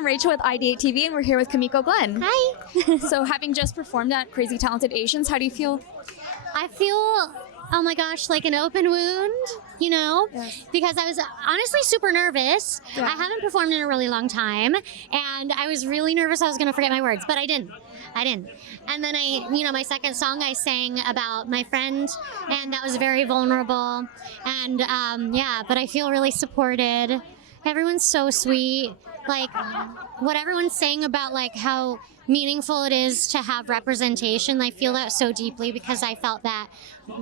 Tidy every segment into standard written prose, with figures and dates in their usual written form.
I'm Rachel with IdeateTV, and we're here with Kimiko Glenn. Hi. So having just performed at Crazy Talented Asians, how do you feel? I feel, oh my gosh, like an open wound, you know, Yes. because I was honestly super nervous. Yeah. I haven't performed in a really long time, and I was really nervous I was going to forget my words, but I didn't. And then my second song I sang about my friend, and that was very vulnerable. And yeah, but I feel really supported. Everyone's so sweet. Like what everyone's saying about like how meaningful it is to have representation, I feel that so deeply because I felt that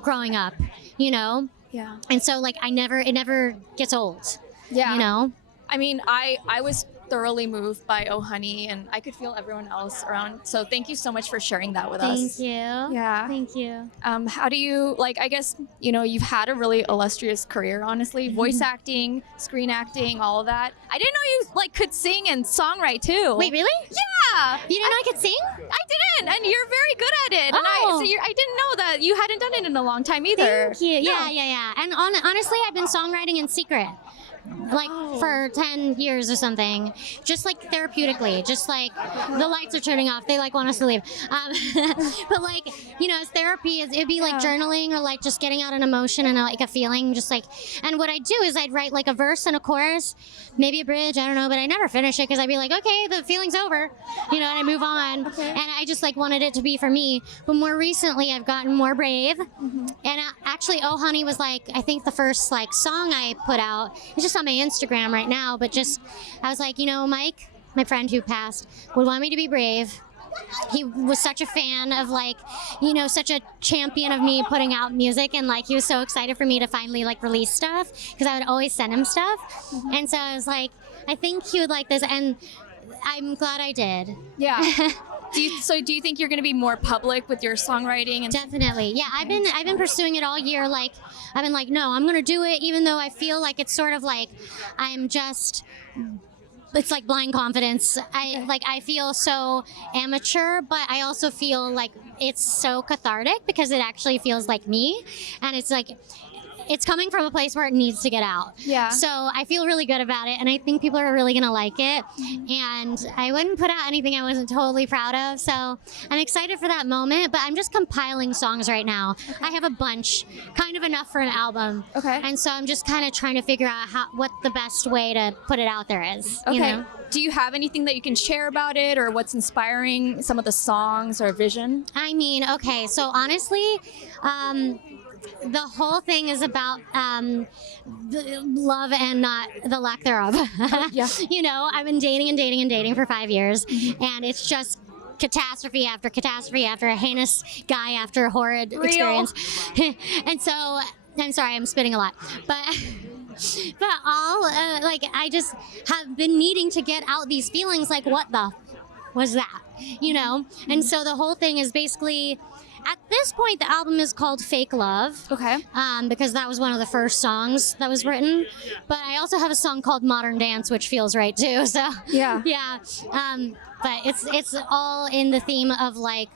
growing up, you know? Yeah. And so like it never gets old. Yeah. You know? I mean, I was thoroughly moved by Oh Honey, and I could feel everyone else around. So thank you so much for sharing that with us. Thank you. Yeah. Thank you. How do you, like, I guess, you know, you've had a really illustrious career, honestly. Voice acting, screen acting, all of that. I didn't know you, like, could sing and songwrite, too. Wait, really? Yeah! You didn't know I could sing? I didn't, and you're very good at it. And Oh. I didn't know that you hadn't done it in a long time either. Thank you. No. Yeah. And honestly, I've been songwriting in secret. Like for 10 years or something, just like therapeutically, just like the lights are turning off, they like want us to leave, but like, you know, it's therapy. It'd be like journaling or like just getting out an emotion and like a feeling, just like, and what I'd do is I'd write like a verse and a chorus, maybe a bridge, I don't know, but I never finish it because I'd be like, okay, the feeling's over, you know, and I move on. And I just like wanted it to be for me. But more recently I've gotten more brave, and actually Oh Honey was like, I think the first like song I put out. It's just on my Instagram right now, but just I was like, you know, Mike, my friend who passed, would want me to be brave. He was such a fan of like, you know, such a champion of me putting out music, and like he was so excited for me to finally like release stuff because I would always send him stuff. And so I was like, I think he would like this, and I'm glad I did. Yeah. Do you think you're going to be more public with your songwriting? And Definitely. Yeah, I've been pursuing it all year. Like, I've been like, no, I'm going to do it, even though I feel like it's sort of like it's like blind confidence. I feel so amateur, but I also feel like it's so cathartic because it actually feels like me, and it's like it's coming from a place where it needs to get out. Yeah. So I feel really good about it, and I think people are really gonna like it. And I wouldn't put out anything I wasn't totally proud of. So I'm excited for that moment, but I'm just compiling songs right now. I have a bunch, kind of enough for an album. Okay. And so I'm just kind of trying to figure out what the best way to put it out there is. Okay. You know? Do you have anything that you can share about it, or what's inspiring some of the songs or vision? I mean, okay, so honestly, the whole thing is about the love and not the lack thereof. Yeah. You know, I've been dating for 5 years, and it's just catastrophe after catastrophe after a heinous guy after a horrid experience. And so, I'm sorry, I'm spitting a lot, but all like I just have been needing to get out these feelings. Like, what the was that? You know, and so the whole thing is basically. At this point, the album is called Fake Love. Okay. Because that was one of the first songs that was written. But I also have a song called Modern Dance, which feels right too. So Yeah. yeah. But it's all in the theme of like,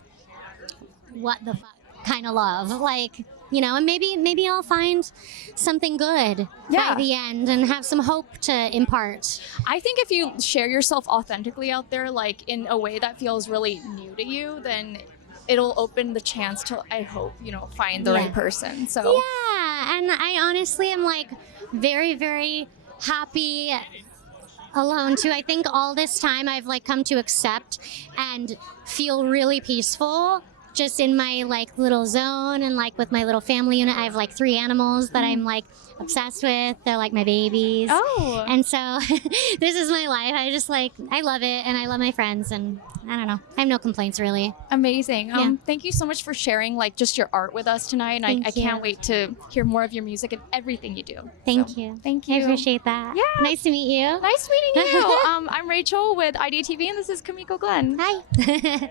what the fuck kind of love, like, you know, and maybe I'll find something good by the end and have some hope to impart. I think if you share yourself authentically out there, like in a way that feels really new to you, then it'll open the chance to, I hope, you know, find the right person. So yeah, and I honestly am like very, very happy alone too. I think all this time I've like come to accept and feel really peaceful just in my like little zone, and like with my little family unit. I have like 3 animals that I'm like obsessed with. They're like my babies. Oh. And so this is my life. I love it, and I love my friends, and I don't know. I have no complaints really. Amazing. Yeah. Thank you so much for sharing like just your art with us tonight. And I can't wait to hear more of your music and everything you do. Thank you. Thank you. I appreciate that. Yeah. Nice to meet you. Nice meeting you. I'm Rachel with IdeateTV, and this is Kimiko Glenn. Hi.